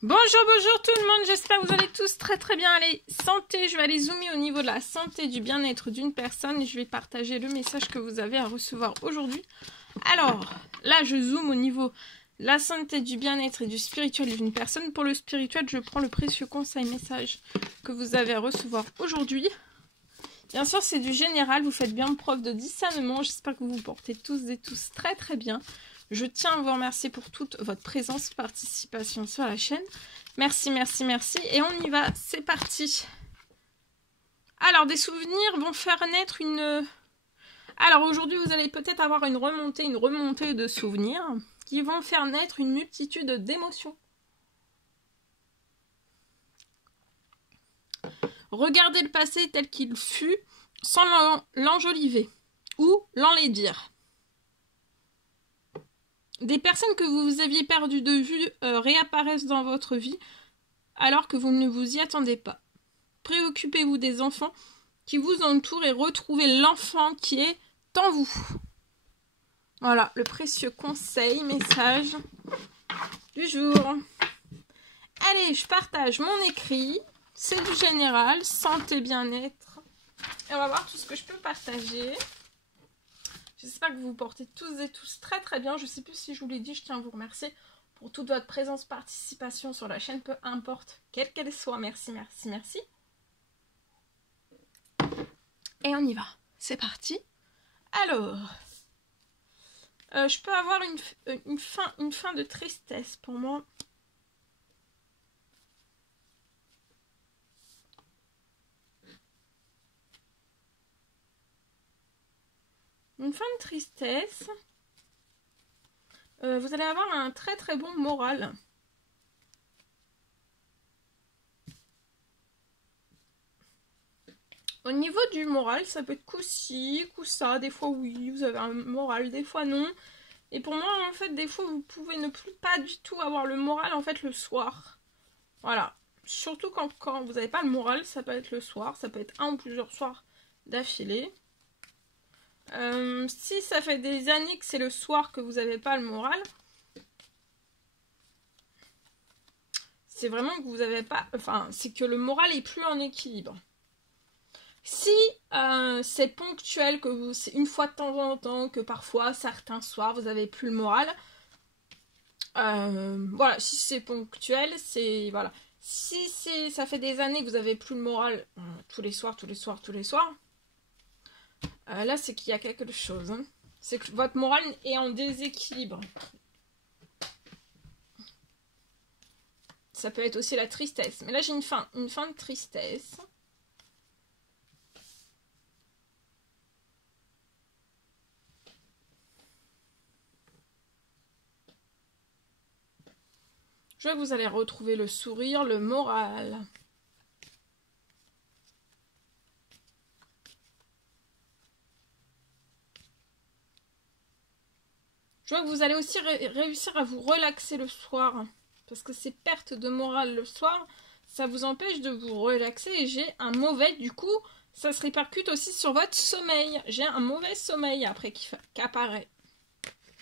Bonjour, bonjour tout le monde, j'espère que vous allez tous très bien. Allez, santé, je vais aller zoomer au niveau de la santé, du bien-être d'une personne et je vais partager le message que vous avez à recevoir aujourd'hui. Alors, là je zoome au niveau de la santé, du bien-être et du spirituel d'une personne. Pour le spirituel, je prends le précieux conseil message que vous avez à recevoir aujourd'hui. Bien sûr, c'est du général, vous faites bien preuve de discernement, j'espère que vous vous portez tous et tous très bien. Je tiens à vous remercier pour toute votre présence, participation sur la chaîne. Merci. Et on y va, c'est parti. Alors, des souvenirs vont faire naître une... Alors, aujourd'hui, vous allez peut-être avoir une remontée de souvenirs qui vont faire naître une multitude d'émotions. Regardez le passé tel qu'il fut sans l'enjoliver ou l'enlaidir. Des personnes que vous aviez perdues de vue réapparaissent dans votre vie alors que vous ne vous y attendez pas. Préoccupez-vous des enfants qui vous entourent et retrouvez l'enfant qui est en vous. Voilà, le précieux conseil, message du jour. Allez, je partage mon écrit. C'est du général, santé, bien-être. Et on va voir tout ce que je peux partager. J'espère que vous vous portez tous et tous très bien. Je ne sais plus si je vous l'ai dit, je tiens à vous remercier pour toute votre présence, participation sur la chaîne, peu importe quelle qu'elle soit. Merci. Et on y va. C'est parti. Alors, je peux avoir une fin de tristesse pour moi. Une fin de tristesse. Vous allez avoir un très bon moral. Au niveau du moral, ça peut être coup-ci, coup-ça. Des fois oui, vous avez un moral, des fois non. Et pour moi, en fait, des fois, vous pouvez ne plus pas du tout avoir le moral, en fait, le soir. Voilà. Surtout quand vous n'avez pas le moral, ça peut être le soir, ça peut être un ou plusieurs soirs d'affilée. Si ça fait des années que c'est le soir que vous n'avez pas le moral, c'est vraiment que vous n'avez pas... Enfin, c'est que le moral est plus en équilibre. Si c'est ponctuel, que c'est une fois de temps en temps, que parfois, certains soirs, vous n'avez plus le moral, voilà, si c'est ponctuel, c'est... Voilà. Si ça fait des années que vous n'avez plus le moral tous les soirs, là, c'est qu'il y a quelque chose. Hein. C'est que votre moral est en déséquilibre. Ça peut être aussi la tristesse. Mais là, j'ai une fin de tristesse. Je vois que vous allez retrouver le sourire, le moral. Je vois que vous allez aussi réussir à vous relaxer le soir. Parce que ces pertes de morale le soir, ça vous empêche de vous relaxer. Et j'ai un mauvais, du coup, ça se répercute aussi sur votre sommeil. J'ai un mauvais sommeil après qui apparaît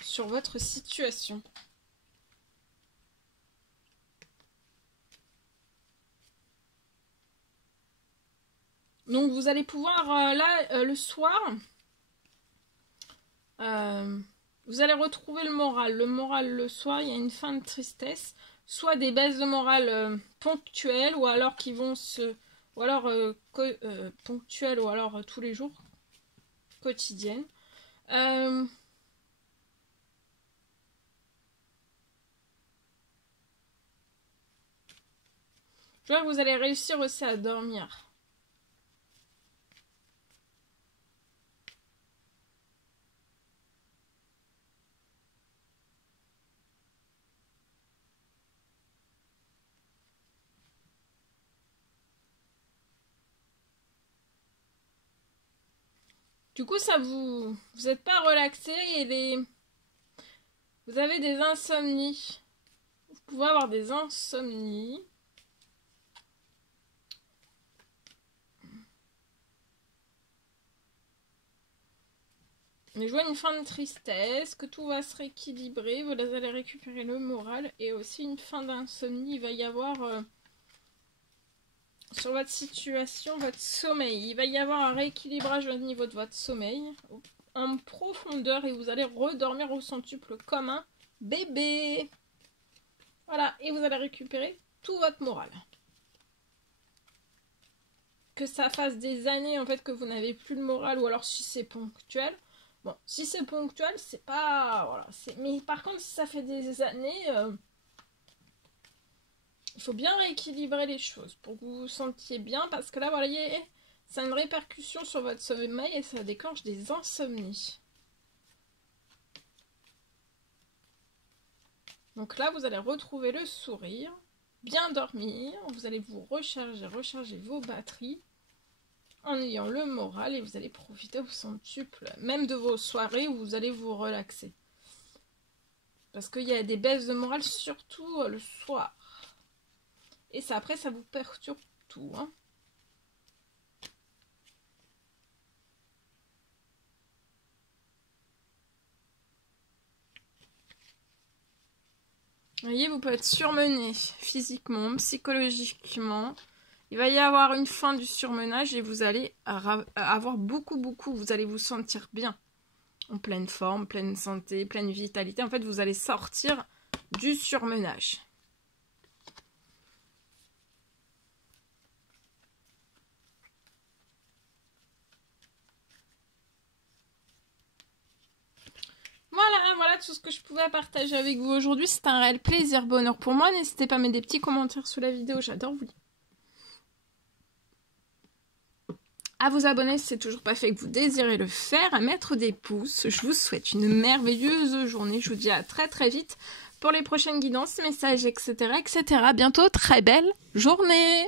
sur votre situation. Donc vous allez pouvoir, le soir, vous allez retrouver le moral. Le moral le soir, il y a une fin de tristesse. Soit des baisses de morale ponctuelles, ou alors qui vont se... Ou alors ponctuelles, ou alors tous les jours, quotidiennes. Je vois que vous allez réussir aussi à dormir. Du coup, ça vous n'êtes pas relaxé et vous avez des insomnies. Vous pouvez avoir des insomnies. Mais je vois une fin de tristesse, que tout va se rééquilibrer, vous allez récupérer le moral et aussi une fin d'insomnie. Il va y avoir sur votre situation, votre sommeil. Il va y avoir un rééquilibrage au niveau de votre sommeil en profondeur et vous allez redormir au centuple comme un bébé. Voilà, et vous allez récupérer tout votre moral. Que ça fasse des années en fait que vous n'avez plus le moral ou alors si c'est ponctuel. Bon, si c'est ponctuel, c'est pas... Voilà, mais par contre, si ça fait des années, il faut bien rééquilibrer les choses pour que vous vous sentiez bien. Parce que là, voilà, ça a une répercussion sur votre sommeil et ça déclenche des insomnies. Donc là, vous allez retrouver le sourire, bien dormir. Vous allez vous recharger vos batteries. En ayant le moral et vous allez profiter au centuple, même de vos soirées où vous allez vous relaxer. Parce qu'il y a des baisses de morale, surtout le soir. Et ça, après, ça vous perturbe tout. Hein. Vous voyez, vous pouvez être surmené physiquement, psychologiquement. Il va y avoir une fin du surmenage et vous allez avoir beaucoup, vous allez vous sentir bien. En pleine forme, pleine santé, pleine vitalité. En fait, vous allez sortir du surmenage. Voilà tout ce que je pouvais partager avec vous aujourd'hui. C'était un réel plaisir, bonheur pour moi. N'hésitez pas à mettre des petits commentaires sous la vidéo, j'adore vous lire. À vous abonner si c'est toujours pas fait et que vous désirez le faire, à mettre des pouces. Je vous souhaite une merveilleuse journée. Je vous dis à très très vite pour les prochaines guidances, messages, etc. etc. Bientôt, très belle journée!